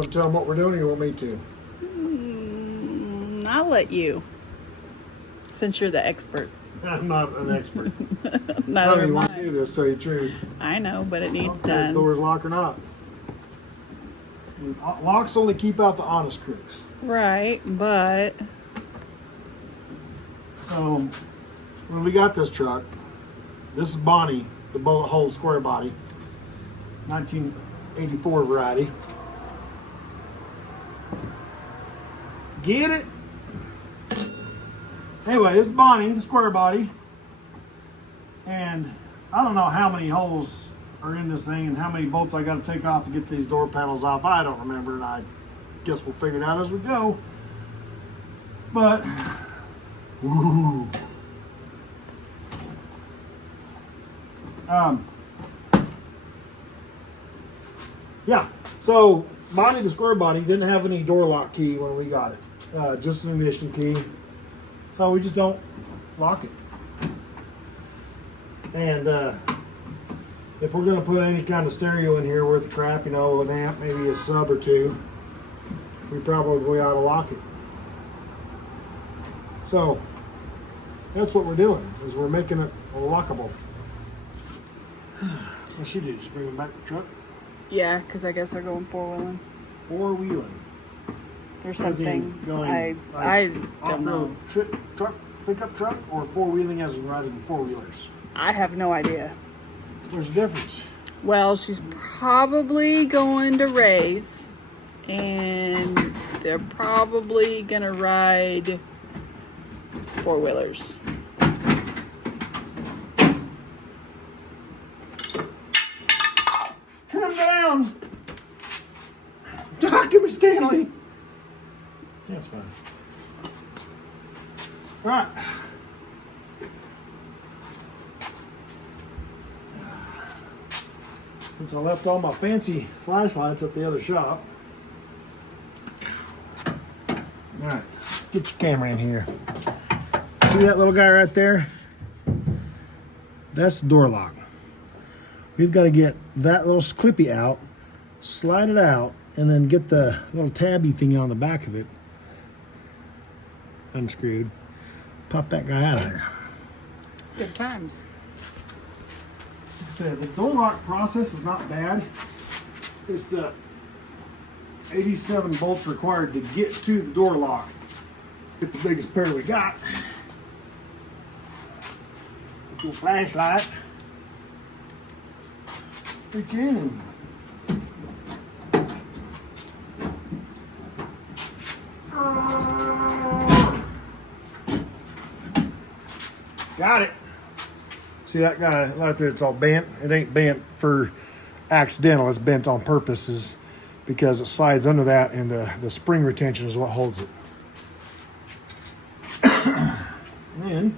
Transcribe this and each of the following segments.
want to tell them what we're doing, or you want me to? I'll let you, since you're the expert. I'm not an expert. I Neither don't even am want to I. do this, tell you the truth. I know, but it needs I don't care if done. doors lock or not. Locks only keep out the honest crooks. Right, but So, when we got this truck, this is Bonnie, the bullet hole square body, 1984 variety. Get it? Anyway, this is Bonnie, the square body. And I don't know how many holes are in this thing and how many bolts I got to take off to get these door panels off. I don't remember, and I guess we'll figure it out as we go. But, woo. Yeah, so Bonnie, the square body, didn't have any door lock key when we got it. Just an ignition key. So we just don't lock it. And if we're going to put any kind of stereo in here worth of crap, you know, an amp, maybe a sub or two, we probably ought to lock it. So that's what we're doing, is we're making it lockable. What's she do? Just bring them back to the truck? yeah, because I guess they're going four-wheeling. Four-wheeling. There's As in something going, I don't know. Off-road truck, pickup truck, or four-wheeling as in riding four-wheelers? I have no idea. There's a difference. Well, she's probably going to race, and they're probably gonna ride four-wheelers. Come down! Doc, give me Stanley! That's fine. Alright. Since I left all my fancy flashlights at the other shop. Alright, get your camera in here. See that little guy right there? That's the door lock. We've got to get that little clippy out, slide it out, and then get the little tabby thingy on the back of it unscrewed. Pop that guy out of there. Good times. Like I said, the door lock process is not bad. It's the 87 bolts required to get to the door lock. Get the biggest pair we got. Get your flashlight. Reach in and got it. See that guy right there, it's all bent. It ain't bent for accidental, it's bent on purposes because it slides under that and the spring retention is what holds it. And then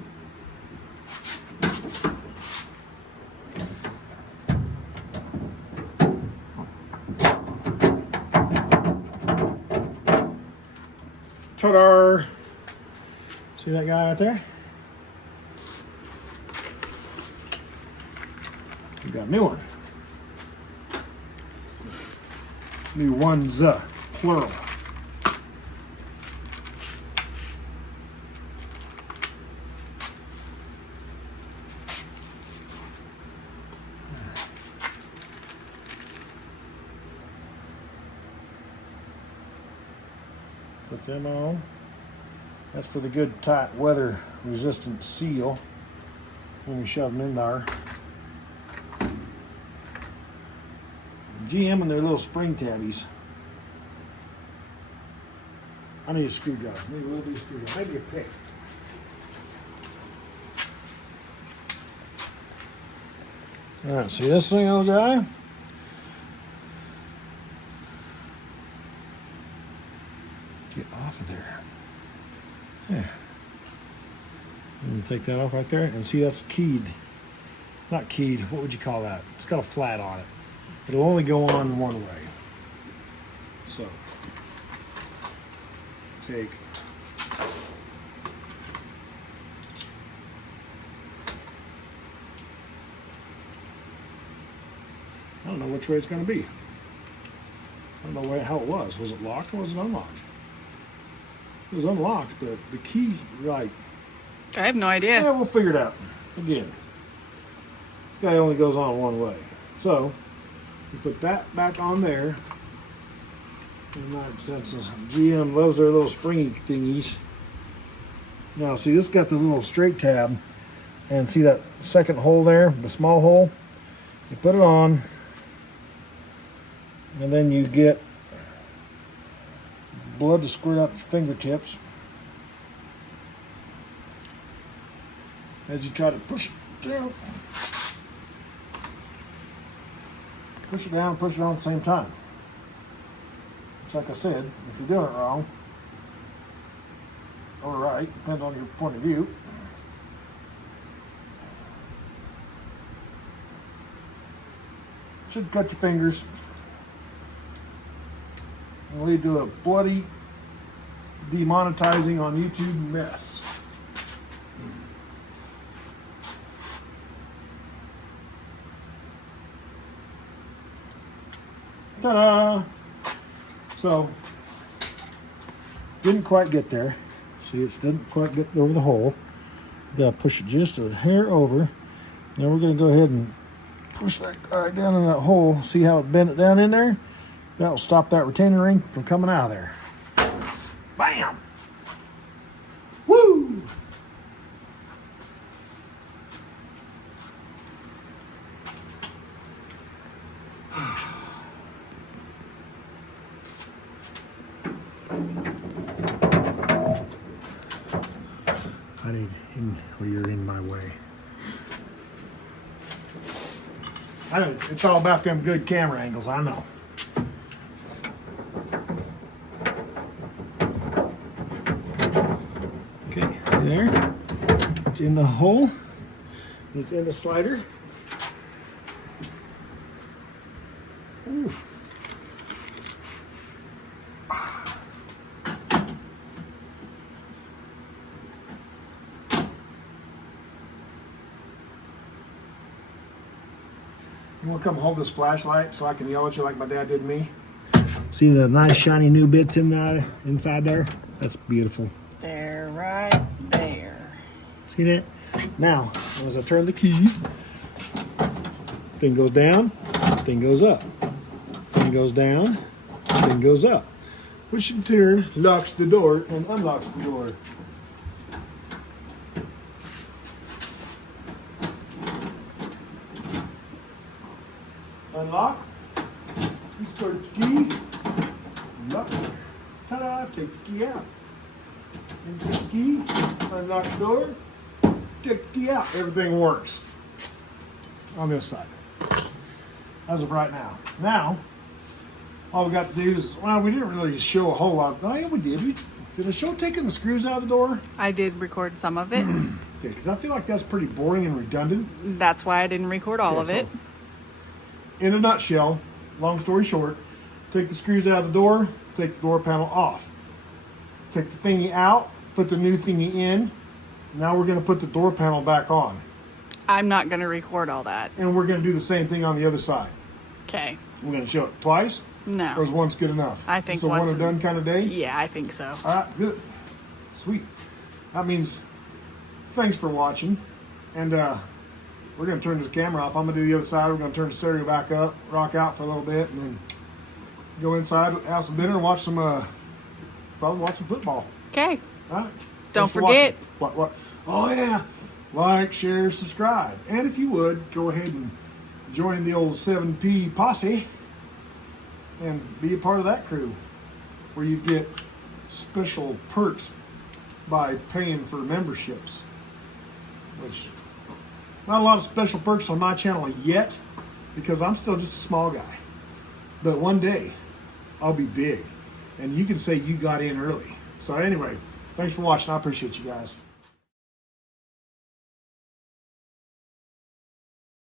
ta-da! See that guy right there? We got a new one. New ones, plural. Put them on. That's for the good tight weather resistant seal when we shove them in there. GM and their little spring tabbies. I need a screwdriver. Maybe a little bit of screwdriver. Maybe a pick. Alright, see this thing, little guy? Get off of there. Yeah. And take that off right there. And see, that's keyed. Not keyed. What would you call that? It's got a flat on it. It'll only go on one way. So, take I don't know which way it's going to be. I don't know how it was. Was it locked or was it unlocked? It was unlocked, but the key, like, I have no idea. yeah, we'll figure it out. Again, this guy only goes on one way. So, you put that back on there. And like, since GM loves their little springy thingies. Now, see, this got the little straight tab. And see that second hole there, the small hole? You put it on. And then you get blood to squirt out your fingertips as you try to push it down. Push it down and push it on at the same time. It's like I said, if you're doing it wrong or right, depends on your point of view. Should cut your fingers and lead to a bloody demonetizing on YouTube mess. Ta-da! So, didn't quite get there. See, it didn't quite get over the hole. Gotta push it just a hair over. Now we're gonna go ahead and push that guy down in that hole. See how it bent it down in there? That'll stop that retainer ring from coming out of there. Bam! Woo! I need him where you're in my way. I know it's all about them good camera angles, I know. Okay, there. It's in the hole. It's in the slider. Ooh. You want to come hold this flashlight so I can yell at you like my dad did me? See the nice shiny new bits inside there? That's beautiful. They're right there. See that? Now, as I turn the key, thing goes down, thing goes up. Thing goes down, thing goes up. Which in turn locks the door and unlocks the door. Unlock, insert the key, lock, ta-da, take the key out. Insert the key, unlock the door, take the key out. Everything works on this side, as of right now. Now, all we got to do is, well, we didn't really show a whole lot. Oh, yeah, we did. Did I show taking the screws out of the door? I did record some of it. Okay, because I feel like that's pretty boring and redundant. That's why I didn't record all of it. In a nutshell, long story short, take the screws out of the door, take the door panel off. Take the thingy out, put the new thingy in. Now we're going to put the door panel back on. I'm not going to record all that. And we're going to do the same thing on the other side. Okay. We're going to show it twice? No. Or is once good enough? I think it's a once one and done kind of day? Yeah, I think so. All right, good. Sweet. That means thanks for watching. And we're going to turn this camera off. I'm going to do the other side. We're going to turn the stereo back up, rock out for a little bit, and then go inside, have some dinner, and watch some, probably watch some football. Okay. All right. Don't Thanks for forget. watching. What? Oh, yeah. Like, share, subscribe. And if you would, go ahead and join the old 7P posse and be a part of that crew where you get special perks by paying for memberships. Which, not a lot of special perks on my channel yet because I'm still just a small guy. But one day, I'll be big. And you can say you got in early. So anyway, thanks for watching. I appreciate you guys.